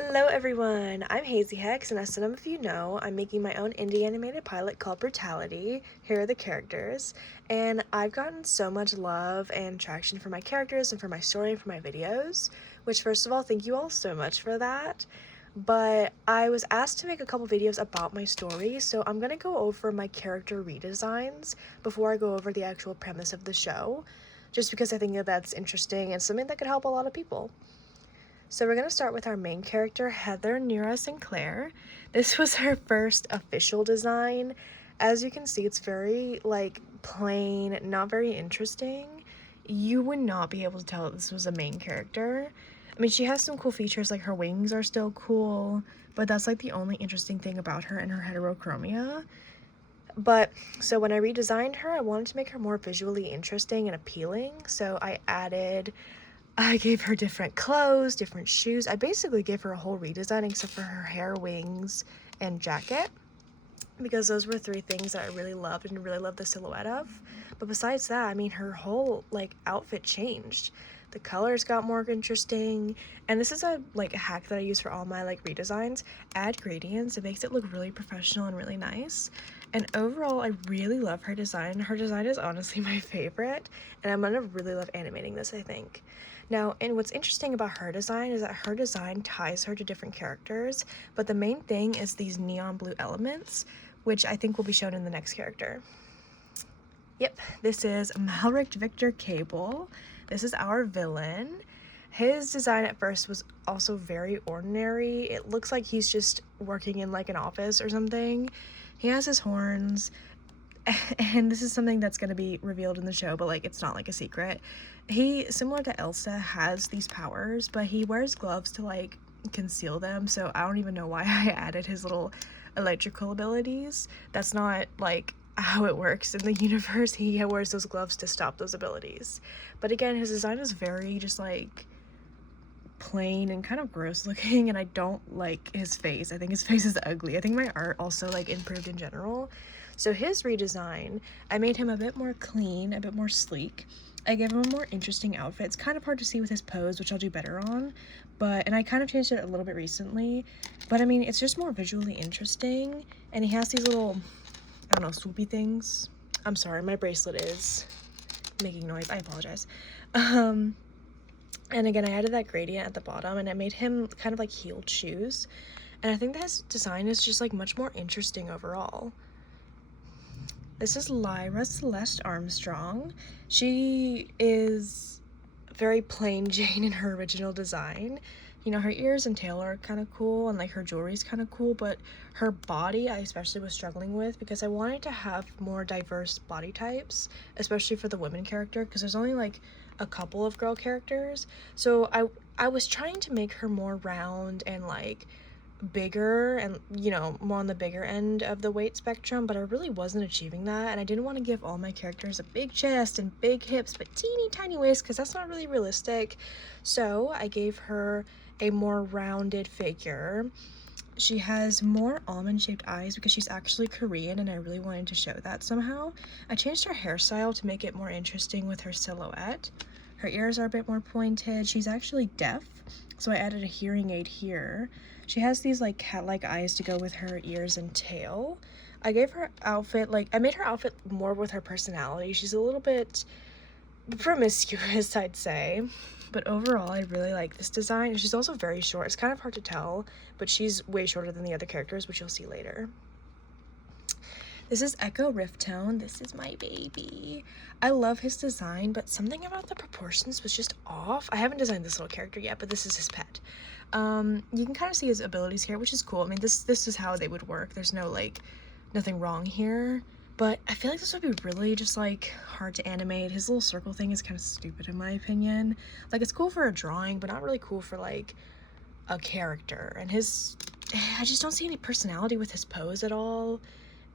Hello everyone, I'm Hazy Hex, and as some of you know, I'm making my own indie animated pilot called Brutality. Here are the characters, and I've gotten so much love and traction for my characters and for my story and for my videos, which first of all, thank you all so much for that. But I was asked to make a couple videos about my story, so I'm gonna go over my character redesigns before I go over the actual premise of the show, just because I think that that's interesting and something that could help a lot of people. So we're going to start with our main character, Heather Nira Sinclair. This was her first official design. As you can see, it's very, plain, not very interesting. You would not be able to tell that this was a main character. I mean, she has some cool features, like her wings are still cool, but that's, the only interesting thing about her and her heterochromia. But, so when I redesigned her, I wanted to make her more visually interesting and appealing, so I gave her different clothes, different shoes. I basically gave her a whole redesign except for her hair, wings, and jacket, because those were three things that I really loved and really loved the silhouette of. But besides that, I mean, her whole outfit changed. The colors got more interesting, and this is a hack that I use for all my redesigns. Add gradients. It makes it look really professional and really nice. And overall, I really love her design. Her design is honestly my favorite, and I'm gonna really love animating this, I think. Now, and what's interesting about her design is that her design ties her to different characters, but the main thing is these neon blue elements, which I think will be shown in the next character. Yep, this is Malric Victor Cable. This is our villain. His design at first was also very ordinary. It looks like he's just working in an office or something. He has his horns, and this is something that's going to be revealed in the show, but it's not a secret. He, similar to Elsa, has these powers, but he wears gloves to conceal them, so I don't even know why I added his little electrical abilities. That's not how it works in the universe. He wears those gloves to stop those abilities. But again, his design is very just plain and kind of gross looking, and I don't like his face. I think his face is ugly. I think my art also improved in general. So his redesign, I made him a bit more clean, a bit more sleek. I gave him a more interesting outfit. It's kind of hard to see with his pose, which I'll do better on, and I kind of changed it a little bit recently, but I mean, it's just more visually interesting, and he has these little, I don't know, swoopy things. I'm sorry, my bracelet is making noise. I apologize. And again, I added that gradient at the bottom, and I made him kind of heeled shoes, and I think that his design is just much more interesting overall. This is Lyra Celeste Armstrong. She is very plain Jane in her original design. You know, her ears and tail are kind of cool, and her jewelry is kind of cool, but her body I especially was struggling with because I wanted to have more diverse body types, especially for the women character, because there's only a couple of girl characters. So I was trying to make her more round and bigger and, you know, more on the bigger end of the weight spectrum, but I really wasn't achieving that, and I didn't want to give all my characters a big chest and big hips but teeny tiny waist because that's not really realistic. So I gave her a more rounded figure. She has more almond-shaped eyes because she's actually Korean, and I really wanted to show that somehow. I changed her hairstyle to make it more interesting with her silhouette. Her ears are a bit more pointed. She's actually deaf, so I added a hearing aid here. She has these cat-like eyes to go with her ears and tail. I gave her outfit, I made her outfit more with her personality. She's a little bit promiscuous, I'd say. But overall, I really like this design. She's also very short. It's kind of hard to tell, but she's way shorter than the other characters, which you'll see later. This is Echo Rifttone. This is my baby. I love his design, but something about the proportions was just off. I haven't designed this little character yet, but this is his pet. You can kind of see his abilities here, which is cool. I mean, this is how they would work. There's no, nothing wrong here. But I feel like this would be really just, hard to animate. His little circle thing is kind of stupid, in my opinion. It's cool for a drawing, but not really cool for, a character. And I just don't see any personality with his pose at all.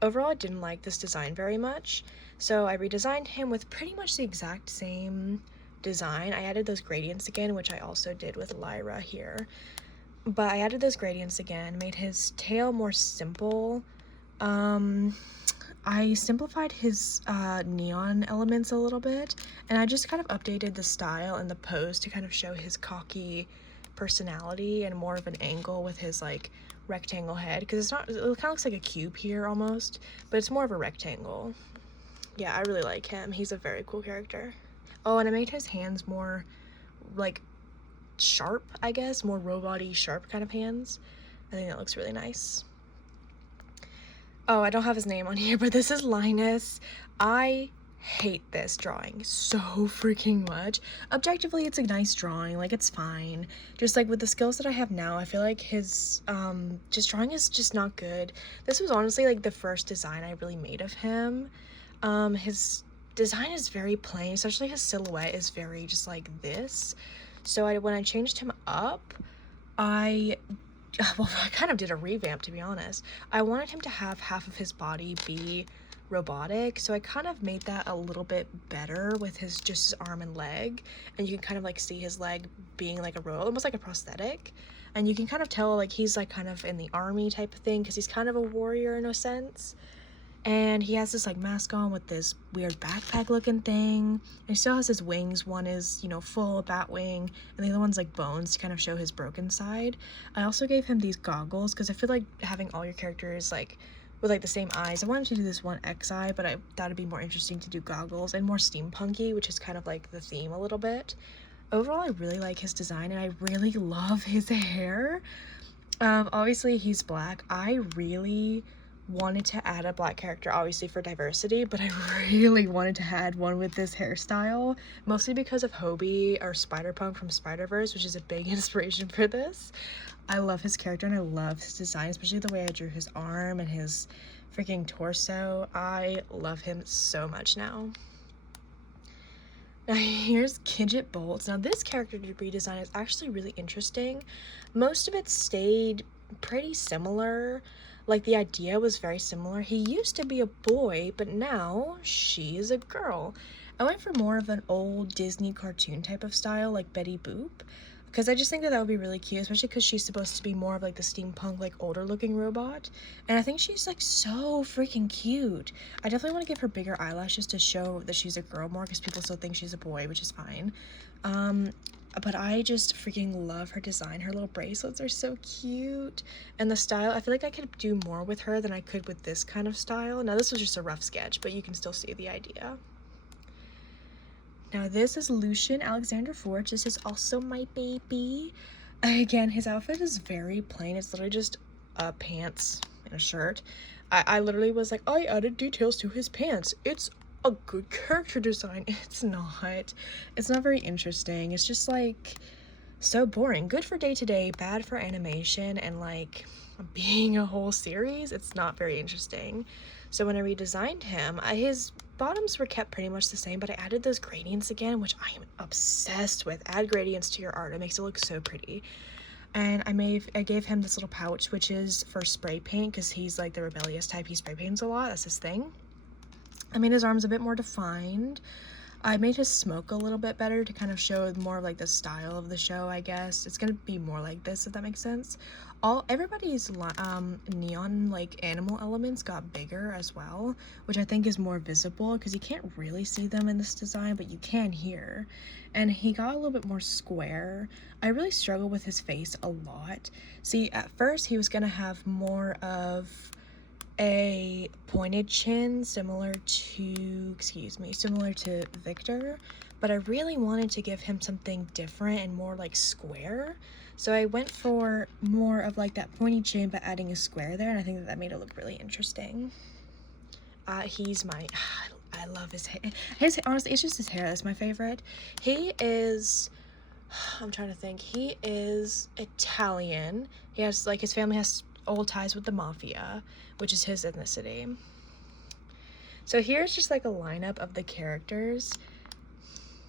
Overall, I didn't like this design very much, so I redesigned him with pretty much the exact same design. I added those gradients again, which I also did with Lyra here, but I added those gradients again, made his tail more simple. I simplified his neon elements a little bit, and I just kind of updated the style and the pose to kind of show his cocky personality and more of an angle with his like rectangle head, because it kind of looks like a cube here almost, but it's more of a rectangle. Yeah, I really like him. He's a very cool character. Oh, and I made his hands more like sharp, I guess, more robot-y sharp kind of hands. I think that looks really nice. Oh, I don't have his name on here, but this is Linus. I hate this drawing so freaking much. Objectively, it's a nice drawing, like it's fine. Just like with the skills that I have now, I feel like his just drawing is just not good. This was honestly like the first design I really made of him. His design is very plain, especially his silhouette is very just like this. So when I changed him up, I kind of did a revamp, to be honest. I wanted him to have half of his body be robotic, so I kind of made that a little bit better with his arm and leg, and you can kind of like see his leg being like a robot, almost like a prosthetic, and you can kind of tell like he's like kind of in the army type of thing because he's kind of a warrior in a sense. And he has this like mask on with this weird backpack looking thing, and he still has his wings. One is, you know, full bat wing, and the other one's like bones to kind of show his broken side. I also gave him these goggles because I feel like having all your characters like with like the same eyes, I wanted to do this one X eye, but I thought it'd be more interesting to do goggles and more steampunky, which is kind of like the theme a little bit. Overall, I really like his design, and I really love his hair. Obviously he's black. I really wanted to add a black character, obviously for diversity, but I really wanted to add one with this hairstyle, mostly because of Hobie or Spider-Punk from Spider-Verse, which is a big inspiration for this. I love his character and I love his design, especially the way I drew his arm and his freaking torso. I love him so much now. Now here's Kidget Bolts. Now this character redesign is actually really interesting. Most of it stayed pretty similar. Like the idea was very similar. He used to be a boy, but now she is a girl. I went for more of an old Disney cartoon type of style, like Betty Boop, because I just think that would be really cute, especially because she's supposed to be more of like the steampunk, like older looking robot, and I think she's like so freaking cute. I definitely want to give her bigger eyelashes to show that she's a girl more, because people still think she's a boy, which is fine. But I just freaking love her design. Her little bracelets are so cute, and the style, I feel like I could do more with her than I could with this kind of style. Now this was just a rough sketch, but you can still see the idea. Now this is Lucian Alexander Forge. This is also my baby. Again, his outfit is very plain. It's literally just pants and a shirt. I literally was like, I added details to his pants. It's a good character design. It's not very interesting. It's just like so boring. Good for day-to-day, bad for animation and like being a whole series. It's not very interesting. So when I redesigned him, his bottoms were kept pretty much the same, but I added those gradients again, which I am obsessed with. Add gradients to your art. It makes it look so pretty. And I gave him this little pouch, which is for spray paint, because he's like the rebellious type. He spray paints a lot. That's his thing. I made his arms a bit more defined. I made his smoke a little bit better to kind of show more of like the style of the show, I guess. It's gonna be more like this, if that makes sense. Everybody's neon like animal elements got bigger as well, which I think is more visible because you can't really see them in this design, but you can here. And he got a little bit more square. I really struggled with his face a lot. See, at first he was gonna have more of a pointed chin similar to Victor, but I really wanted to give him something different and more like square, so I went for more of like that pointy chin but adding a square there, and I think that made it look really interesting. I love his hair. Honestly, it's just his hair that's my favorite. He is, I'm trying to think, he is Italian. He has like, his family has old ties with the mafia, which is his ethnicity. So here's just like a lineup of the characters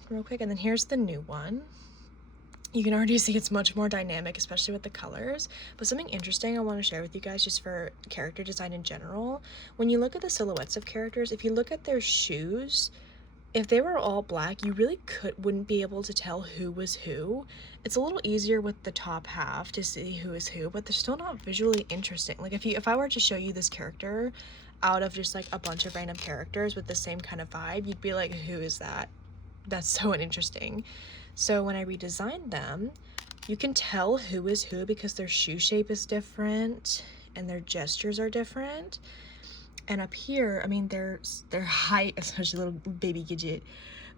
real quick, and then here's the new one. You can already see it's much more dynamic, especially with the colors. But something interesting I want to share with you guys just for character design in general, when you look at the silhouettes of characters, if you look at their shoes, if they were all black, you really wouldn't be able to tell who was who. It's a little easier with the top half to see who is who, but they're still not visually interesting. Like if I were to show you this character out of just like a bunch of random characters with the same kind of vibe, you'd be like, who is that? That's so uninteresting. So when I redesigned them, you can tell who is who because their shoe shape is different and their gestures are different. And up here, I mean, their height, especially little baby Gidget,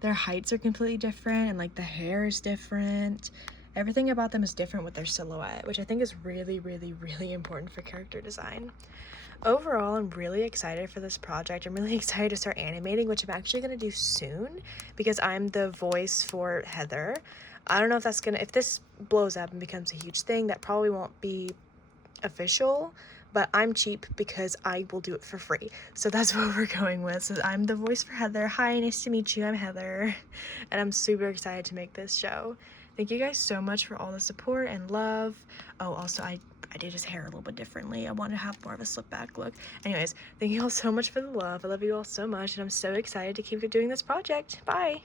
their heights are completely different, and like the hair is different. Everything about them is different with their silhouette, which I think is really, really, really important for character design. Overall, I'm really excited for this project. I'm really excited to start animating, which I'm actually going to do soon because I'm the voice for Heather. I don't know if that's gonna, if this blows up and becomes a huge thing, that probably won't be official, but I'm cheap because I will do it for free. So that's what we're going with. So I'm the voice for Heather. Hi, nice to meet you. I'm Heather, and I'm super excited to make this show. Thank you guys so much for all the support and love. Oh, also, I did his hair a little bit differently. I want to have more of a slip back look. Anyways, thank you all so much for the love. I love you all so much, and I'm so excited to keep doing this project. Bye!